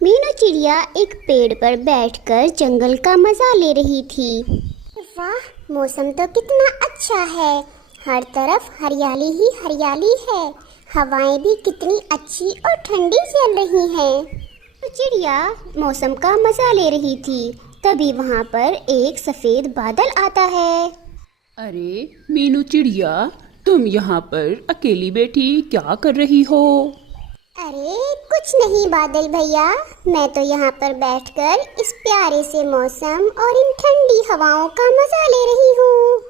मीनू चिड़िया एक पेड़ पर बैठकर जंगल का मजा ले रही थी। वाह, मौसम तो कितना अच्छा है, हर तरफ हरियाली ही हरियाली है, हवाएं भी कितनी अच्छी और ठंडी चल रही हैं। तो चिड़िया मौसम का मजा ले रही थी, तभी वहाँ पर एक सफेद बादल आता है। अरे मीनू चिड़िया, तुम यहाँ पर अकेली बैठी क्या कर रही हो? अरे कुछ नहीं बादल भैया, मैं तो यहाँ पर बैठकर इस प्यारे से मौसम और इन ठंडी हवाओं का मजा ले रही हूँ।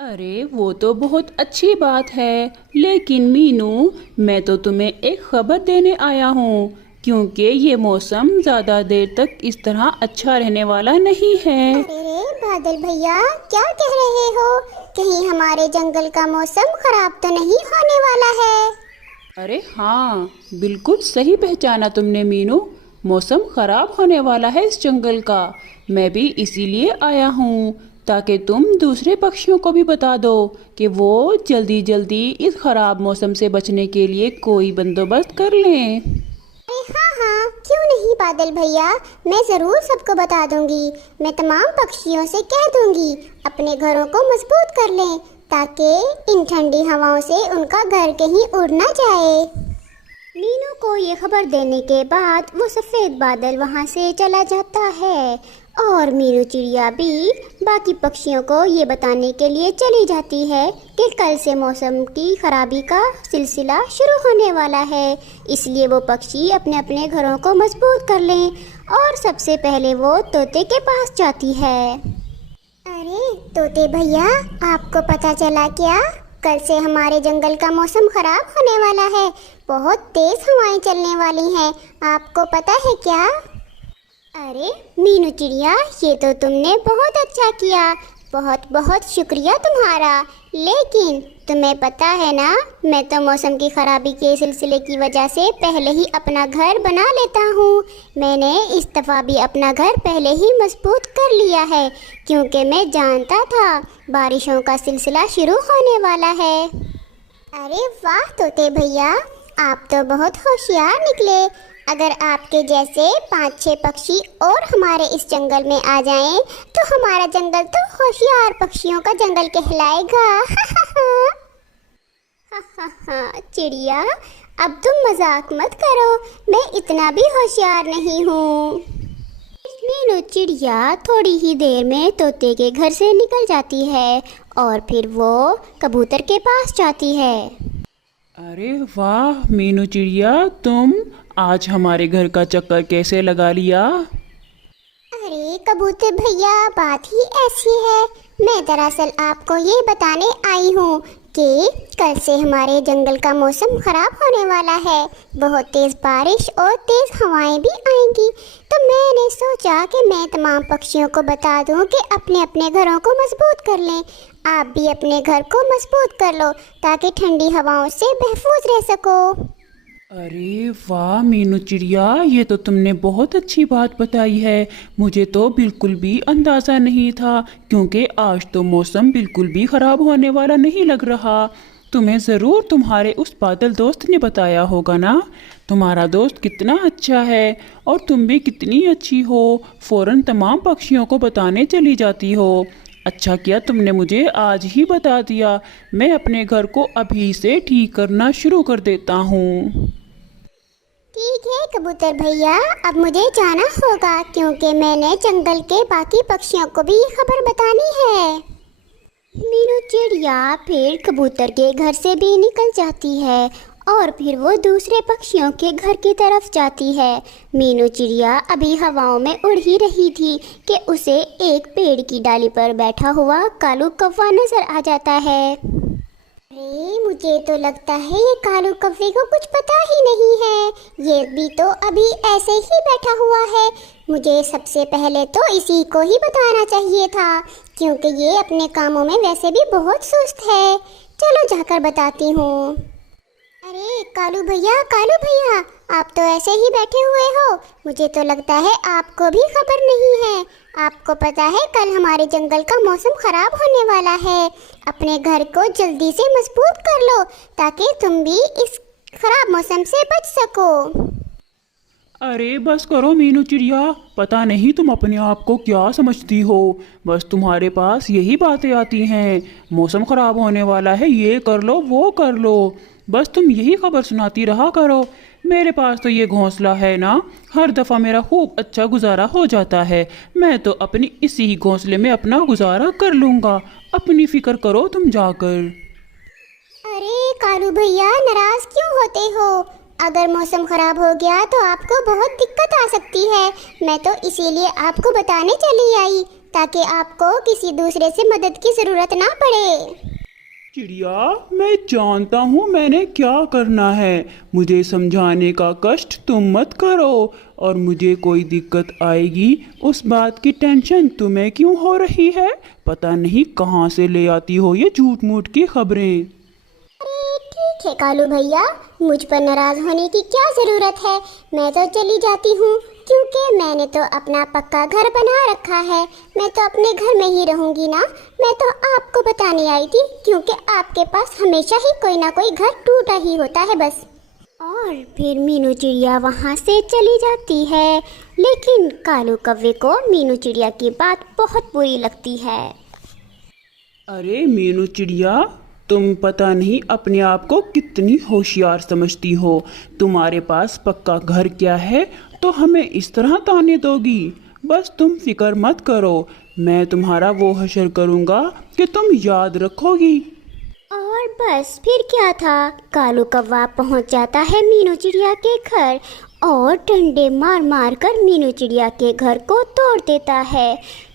अरे वो तो बहुत अच्छी बात है, लेकिन मीनू मैं तो तुम्हें एक खबर देने आया हूँ, क्योंकि ये मौसम ज़्यादा देर तक इस तरह अच्छा रहने वाला नहीं है। अरे बादल भैया, क्या कह रहे हो? कहीं हमारे जंगल का मौसम खराब तो नहीं होने वाला है? अरे हाँ, बिल्कुल सही पहचाना तुमने मीनू, मौसम खराब होने वाला है इस जंगल का। मैं भी इसीलिए आया हूँ ताकि तुम दूसरे पक्षियों को भी बता दो कि वो जल्दी जल्दी इस खराब मौसम से बचने के लिए कोई बंदोबस्त कर लें। अरे हाँ हाँ, क्यों नहीं बादल भैया, मैं ज़रूर सबको बता दूंगी। मैं तमाम पक्षियों से कह दूंगी अपने घरों को मजबूत कर लें, ताकि इन ठंडी हवाओं से उनका घर कहीं उड़ ना जाए। मीनू को ये खबर देने के बाद वो सफ़ेद बादल वहाँ से चला जाता है और मीनू चिड़िया भी बाकी पक्षियों को ये बताने के लिए चली जाती है कि कल से मौसम की खराबी का सिलसिला शुरू होने वाला है, इसलिए वो पक्षी अपने अपने घरों को मजबूत कर लें। और सबसे पहले वो तोते के पास जाती है। अरे तोते भैया, आपको पता चला क्या? कल से हमारे जंगल का मौसम खराब होने वाला है, बहुत तेज हवाएं चलने वाली हैं, आपको पता है क्या? अरे मीनू चिड़िया, ये तो तुमने बहुत अच्छा किया, बहुत बहुत शुक्रिया तुम्हारा। लेकिन तुम्हें पता है ना, मैं तो मौसम की खराबी के सिलसिले की वजह से पहले ही अपना घर बना लेता हूँ। मैंने इस दफ़ा भी अपना घर पहले ही मजबूत कर लिया है, क्योंकि मैं जानता था बारिशों का सिलसिला शुरू होने वाला है। अरे वाह तोते भैया, आप तो बहुत होशियार निकले। अगर आपके जैसे 5-6 पक्षी और हमारे इस जंगल में आ जाएं, तो हमारा जंगल तो होशियार पक्षियों का जंगल कहलाएगा। चिड़िया, अब तुम मजाक मत करो, मैं इतना भी होशियार नहीं हूँ। मीनू चिड़िया थोड़ी ही देर में तोते के घर से निकल जाती है और फिर वो कबूतर के पास जाती है। अरे वाह मीनू चिड़िया, तुम आज हमारे घर का चक्कर कैसे लगा लिया? अरे कबूतर भैया, बात ही ऐसी है, मैं दरअसल आपको ये बताने आई हूँ कि कल से हमारे जंगल का मौसम खराब होने वाला है, बहुत तेज़ बारिश और तेज़ हवाएं भी आएंगी। तो मैंने सोचा कि मैं तमाम पक्षियों को बता दूँ कि अपने अपने घरों को मजबूत कर लें। आप भी अपने घर को मजबूत कर लो ताकि ठंडी हवाओं से महफूज रह सको। अरे वाह मीनू चिड़िया, ये तो तुमने बहुत अच्छी बात बताई है, मुझे तो बिल्कुल भी अंदाज़ा नहीं था, क्योंकि आज तो मौसम बिल्कुल भी ख़राब होने वाला नहीं लग रहा। तुम्हें ज़रूर तुम्हारे उस बादल दोस्त ने बताया होगा ना। तुम्हारा दोस्त कितना अच्छा है और तुम भी कितनी अच्छी हो, फ़ौरन तमाम पक्षियों को बताने चली जाती हो। अच्छा किया तुमने मुझे आज ही बता दिया, मैं अपने घर को अभी से ठीक करना शुरू कर देता हूँ। ठीक है कबूतर भैया, अब मुझे जाना होगा, क्योंकि मैंने जंगल के बाकी पक्षियों को भी ये खबर बतानी है। मीनू चिड़िया फिर कबूतर के घर से भी निकल जाती है और फिर वो दूसरे पक्षियों के घर की तरफ जाती है। मीनू चिड़िया अभी हवाओं में उड़ ही रही थी कि उसे एक पेड़ की डाली पर बैठा हुआ कालू कौवा नजर आ जाता है। अरे मुझे तो लगता है ये कालू कौवे को कुछ पता ही नहीं है, ये भी तो अभी ऐसे ही बैठा हुआ है। मुझे सबसे पहले तो इसी को ही बताना चाहिए था, क्योंकि ये अपने कामों में वैसे भी बहुत सुस्त है। चलो जाकर बताती हूँ। अरे कालू भैया, आप तो ऐसे ही बैठे हुए हो, मुझे तो लगता है आपको भी खबर नहीं है। आपको पता है कल हमारे जंगल का मौसम खराब होने वाला है, अपने घर को जल्दी से मजबूत कर लो ताकि तुम भी इस खराब मौसम से बच सको। अरे बस करो मीनू चिड़िया, पता नहीं तुम अपने आप को क्या समझती हो। बस तुम्हारे पास यही बातें आती हैं, मौसम खराब होने वाला है, ये कर लो वो कर लो, बस तुम यही खबर सुनाती रहा करो। मेरे पास तो ये घोंसला है ना, हर दफ़ा मेरा खूब अच्छा गुजारा हो जाता है। मैं तो अपनी इसी ही घोंसले में अपना गुजारा कर लूँगा, अपनी फिक्र करो तुम जाकर। अरे कालू भैया, नाराज क्यों होते हो? अगर मौसम खराब हो गया तो आपको बहुत दिक्कत आ सकती है। मैं तो इसीलिए आपको बताने चली आई, ताकि आपको किसी दूसरे से मदद की ज़रूरत ना पड़े। चिड़िया, मैं जानता हूँ मैंने क्या करना है, मुझे समझाने का कष्ट तुम मत करो। और मुझे कोई दिक्कत आएगी उस बात की टेंशन तुम्हें क्यों हो रही है? पता नहीं कहाँ से ले आती हो ये झूठ मूठ की खबरें। अरे ठीक है कालू भैया, मुझ पर नाराज होने की क्या ज़रूरत है। मैं तो चली जाती हूँ, क्योंकि मैंने तो अपना पक्का घर बना रखा है। मैं तो अपने घर में ही रहूँगी ना। मैं तो आपको बताने आई थी, क्योंकि आपके पास हमेशा ही कोई ना कोई घर टूटा ही होता है बस। और फिर मीनू चिड़िया वहाँ से चली जाती है। लेकिन कालू कौवे को मीनू चिड़िया की बात बहुत बुरी लगती है। अरे मीनू चिड़िया, तुम पता नहीं अपने आप को कितनी होशियार समझती हो। तुम्हारे पास पक्का घर क्या है तो हमें इस तरह ताने दोगी? बस तुम फिक्र मत करो, मैं तुम्हारा वो हशर करूँगा कि तुम याद रखोगी। और बस फिर क्या था, कालू कौवा पहुंच जाता है मीनू चिड़िया के घर और डंडे मार मार कर मीनू चिड़िया के घर को तोड़ देता है।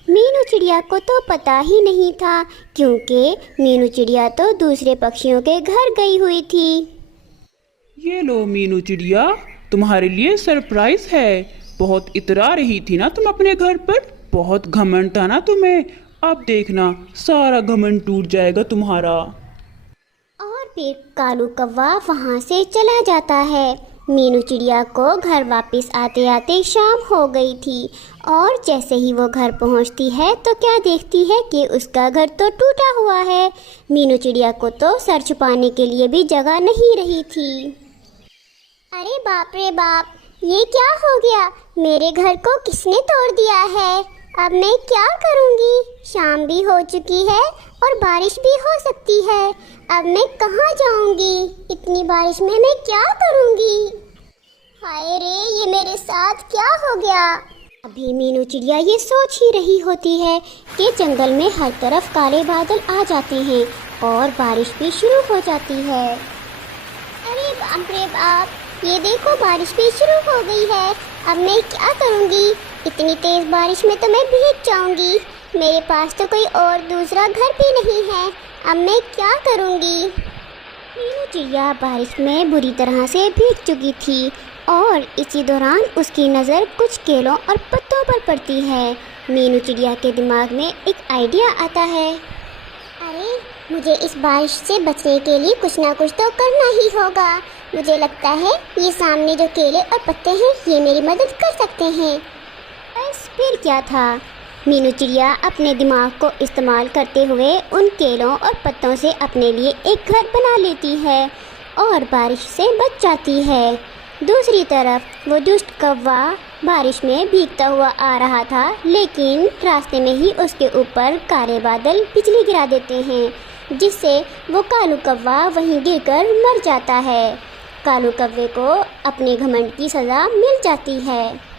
मीनू चिड़िया को तो पता ही नहीं था, क्योंकि मीनू चिड़िया तो दूसरे पक्षियों के घर गई हुई थी। ये लो मीनू चिड़िया, तुम्हारे लिए सरप्राइज है। बहुत इतरा रही थी ना तुम अपने घर पर, बहुत घमंड था ना तुम्हें। अब देखना सारा घमंड टूट जाएगा तुम्हारा। और फिर कालू कौवा वहाँ से चला जाता है। मीनू चिड़िया को घर वापस आते आते शाम हो गई थी, और जैसे ही वो घर पहुँचती है तो क्या देखती है कि उसका घर तो टूटा हुआ है। मीनू चिड़िया को तो सर छुपाने के लिए भी जगह नहीं रही थी। अरे बाप रे बाप, ये क्या हो गया? मेरे घर को किसने तोड़ दिया है? अब मैं क्या करूँगी? शाम भी हो चुकी है और बारिश भी हो सकती है। अब मैं कहाँ जाऊँगी? इतनी बारिश में मैं क्या करूँगी? हाय रे, ये मेरे साथ क्या हो गया? अभी मीनू चिड़िया ये सोच ही रही होती है कि जंगल में हर तरफ काले बादल आ जाते हैं और बारिश भी शुरू हो जाती है। अरे बाप रे बाप, ये देखो बारिश भी शुरू हो गई है। अब मैं क्या करूँगी? इतनी तेज़ बारिश में तो मैं भीग जाऊँगी। मेरे पास तो कोई और दूसरा घर भी नहीं है। अब मैं क्या करूँगी? मीनू चिड़िया बारिश में बुरी तरह से भीग चुकी थी, और इसी दौरान उसकी नज़र कुछ केलों और पत्तों पर पड़ती है। मीनू चिड़िया के दिमाग में एक आइडिया आता है। अरे मुझे इस बारिश से बचने के लिए कुछ ना कुछ तो करना ही होगा। मुझे लगता है ये सामने जो केले और पत्ते हैं ये मेरी मदद कर सकते हैं। बस फिर क्या था, मीनू चिड़िया अपने दिमाग को इस्तेमाल करते हुए उन केलों और पत्तों से अपने लिए एक घर बना लेती है और बारिश से बच जाती है। दूसरी तरफ वो दुष्ट कौवा बारिश में भीगता हुआ आ रहा था, लेकिन रास्ते में ही उसके ऊपर काले बादल बिजली गिरा देते हैं, जिससे वो कालू कौवा वहीं गिरकर मर जाता है। कालू कौवे को अपने घमंड की सज़ा मिल जाती है।